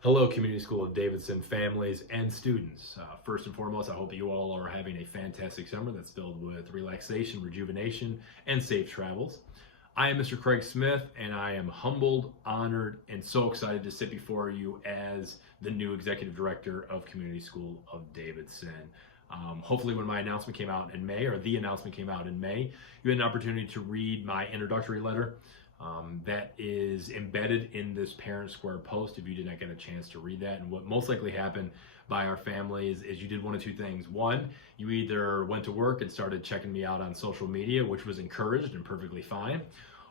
Hello, Community School of Davidson families and students. First and foremost, I hope that you all are having a fantastic summer that's filled with relaxation, rejuvenation, and safe travels. I am Mr. Craig Smith, and I am humbled, honored, and so excited to sit before you as the new Executive Director of Community School of Davidson. Hopefully when my announcement came out in May, or the announcement came out in May, you had an opportunity to read my introductory letter. That is embedded in this Parent Square post if you did not get a chance to read that. And what most likely happened by our family is you did one of two things. One, you either went to work and started checking me out on social media, which was encouraged and perfectly fine,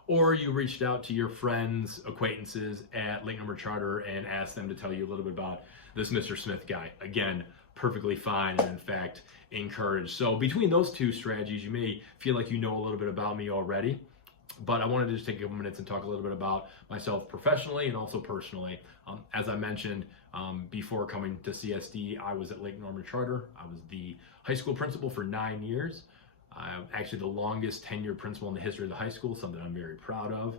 or you reached out to your friends, acquaintances at Lake Number Charter and asked them to tell you a little bit about this Mr. Smith guy. Again, perfectly fine and in fact encouraged. So between those two strategies, you may feel like you know a little bit about me already. But I wanted to just take a couple minutes and talk a little bit about myself professionally and also personally. As I mentioned, before coming to CSD, I was at Lake Norman Charter. I was the high school principal for 9 years. Actually the longest tenured principal in the history of the high school, something I'm very proud of.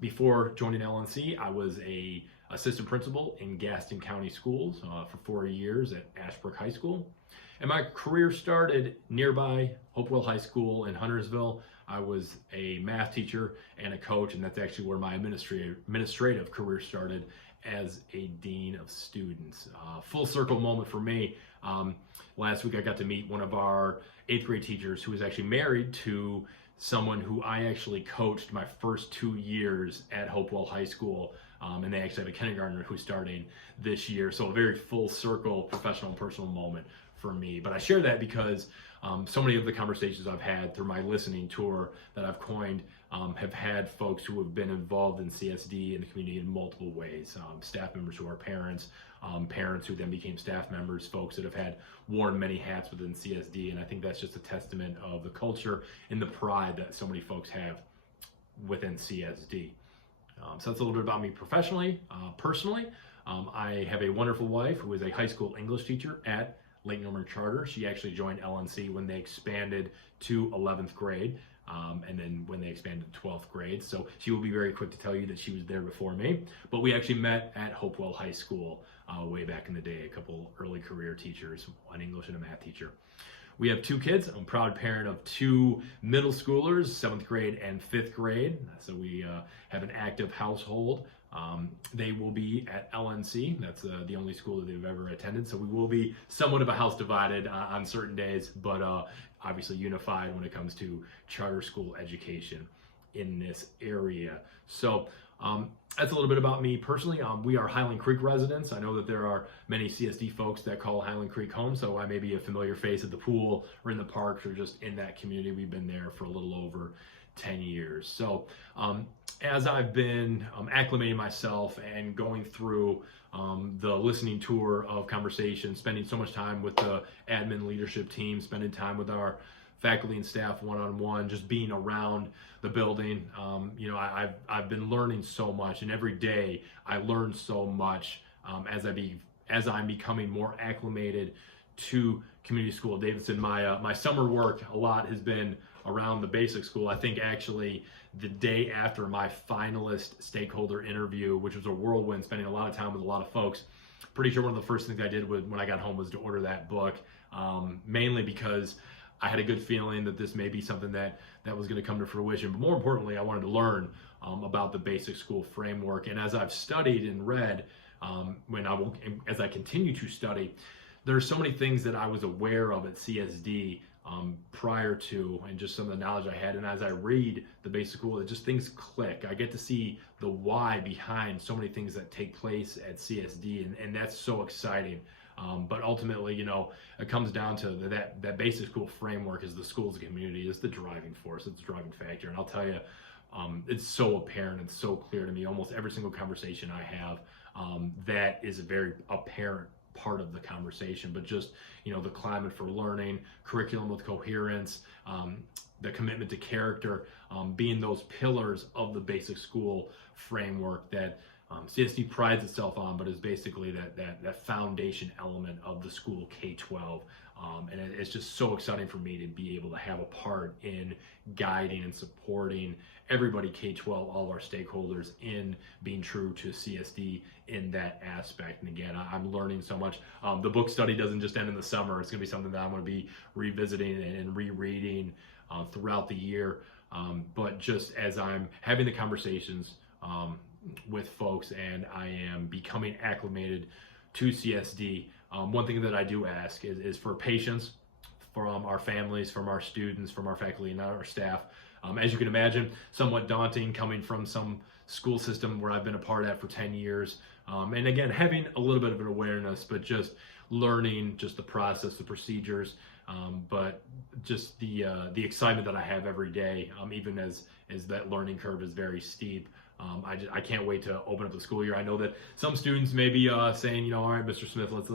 Before joining LNC, I was a assistant principal in Gaston County Schools for 4 years at Ashbrook High School. And my career started nearby Hopewell High School in Huntersville. I was a math teacher and a coach, and that's actually where my administrative career started as a dean of students. Full circle moment for me. Last week I got to meet one of our 8th grade teachers who was actually married to someone who I actually coached my first 2 years at Hopewell High School. And they actually have a kindergartner who's starting this year. So a very full circle professional and personal moment for me. But I share that because so many of the conversations I've had through my listening tour that I've coined have had folks who have been involved in CSD and the community in multiple ways. Staff members who are parents, parents who then became staff members, folks that have had worn many hats within CSD. And I think that's just a testament of the culture and the pride that so many folks have within CSD. So that's a little bit about me professionally. Personally, I have a wonderful wife who is a high school English teacher at Lake Norman Charter. She actually joined LNC when they expanded to 11th grade, and then when they expanded to 12th grade. So she will be very quick to tell you that she was there before me. But we actually met at Hopewell High School way back in the day, a couple early career teachers, an English and a math teacher. We have 2 kids. I'm a proud parent of 2 middle schoolers, 7th grade and 5th grade. So we have an active household. They will be at LNC. That's the only school that they've ever attended. So we will be somewhat of a house divided on certain days, but obviously unified when it comes to charter school education in this area. So that's a little bit about me personally. We are Highland Creek residents. I know that there are many CSD folks that call Highland Creek home, so I may be a familiar face at the pool or in the parks or just in that community. We've been there for a little over 10 years. So as I've been acclimating myself and going through the listening tour of conversations, spending so much time with the admin leadership team, spending time with our faculty and staff one-on-one, just being around the building. I've been learning so much, and every day I learn so much as I'm becoming more acclimated to Community School of Davidson. My summer work a lot has been around the basic school. I think actually the day after my finalist stakeholder interview, which was a whirlwind, spending a lot of time with a lot of folks, pretty sure one of the first things I did when I got home was to order that book, mainly because I had a good feeling that this may be something that was going to come to fruition. But more importantly, I wanted to learn about the basic school framework. And as I've studied and read, as I continue to study, there are so many things that I was aware of at CSD prior to, and just some of the knowledge I had. And as I read the basic school, it just things click. I get to see the why behind so many things that take place at CSD, and that's so exciting. But ultimately, it comes down to that basic school framework is the school's community, is the driving force, it's the driving factor. And I'll tell you, it's so apparent and so clear to me, almost every single conversation I have, that is a very apparent part of the conversation. But just, the climate for learning, curriculum with coherence, the commitment to character, being those pillars of the basic school framework that CSD prides itself on, but is basically that foundation element of the school K-12. And it's just so exciting for me to be able to have a part in guiding and supporting everybody K-12, all of our stakeholders in being true to CSD in that aspect. And again, I'm learning so much. The book study doesn't just end in the summer. It's going to be something that I'm going to be revisiting and rereading throughout the year. But just as I'm having the conversations with folks and I am becoming acclimated to CSD, one thing that I do ask is for patience from our families, from our students, from our faculty and our staff. As you can imagine, somewhat daunting coming from some school system where I've been a part of for 10 years. And again, having a little bit of an awareness, but just learning just the process, the procedures, but just the excitement that I have every day, even as that learning curve is very steep. I can't wait to open up the school year. I know that some students may be saying, all right, Mr. Smith, let's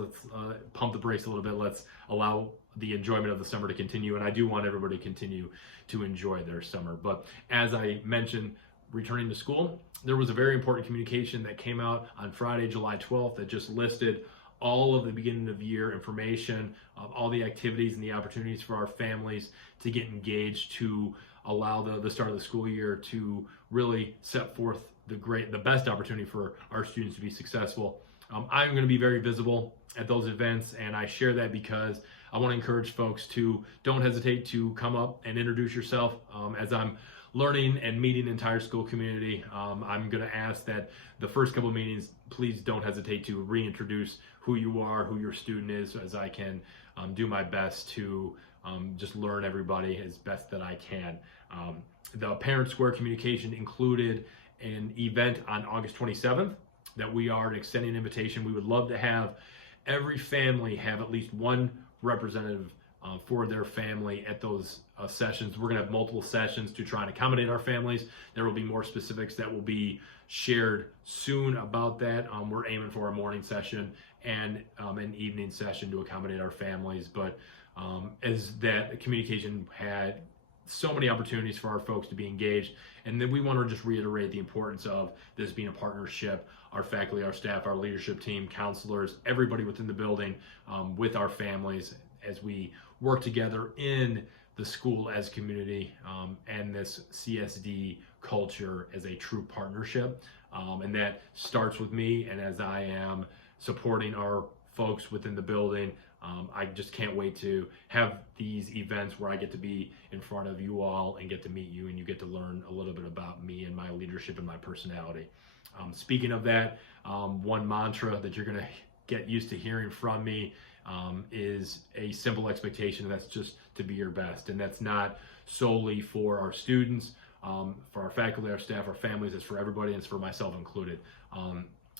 pump the brakes a little bit. Let's allow the enjoyment of the summer to continue. And I do want everybody to continue to enjoy their summer. But as I mentioned, returning to school, there was a very important communication that came out on Friday, July 12th, that just listed all of the beginning of year information, all the activities and the opportunities for our families to get engaged, to allow the start of the school year to really set forth the best opportunity for our students to be successful. I'm going to be very visible at those events, and I share that because I want to encourage folks to don't hesitate to come up and introduce yourself. As I'm learning and meeting the entire school community, I'm going to ask that the first couple of meetings, please don't hesitate to reintroduce who you are, who your student is, as I can do my best to just learn everybody as best that I can. The Parent Square communication included an event on August 27th that we are extending an invitation. We would love to have every family have at least one representative for their family at those sessions. We're going to have multiple sessions to try and accommodate our families. There will be more specifics that will be shared soon about that. We're aiming for a morning session and an evening session to accommodate our families. But as that communication had so many opportunities for our folks to be engaged, and then we want to just reiterate the importance of this being a partnership, our faculty, our staff, our leadership team, counselors, everybody within the building, with our families as we work together in the school as community, and this CSD culture as a true partnership. And that starts with me, and as I am supporting our folks within the building, I just can't wait to have these events where I get to be in front of you all and get to meet you, and you get to learn a little bit about me and my leadership and my personality. Speaking of that, one mantra that you're going to get used to hearing from me is a simple expectation, and that's just to be your best. And that's not solely for our students, for our faculty, our staff, our families. It's for everybody, and it's for myself included.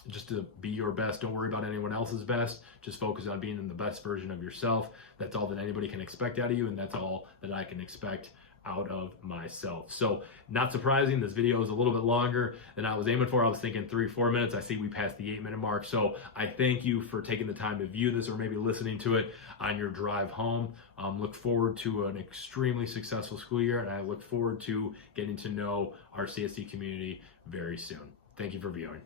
Just to be your best. Don't worry about anyone else's best. Just focus on being in the best version of yourself. That's all that anybody can expect out of you, and that's all that I can expect out of myself. So, not surprising, this video is a little bit longer than I was aiming for. I was thinking 3-4 minutes. I see we passed the 8-minute mark. So I thank you for taking the time to view this, or maybe listening to it on your drive home. Look forward to an extremely successful school year, and I look forward to getting to know our CSD community very soon. Thank you for viewing.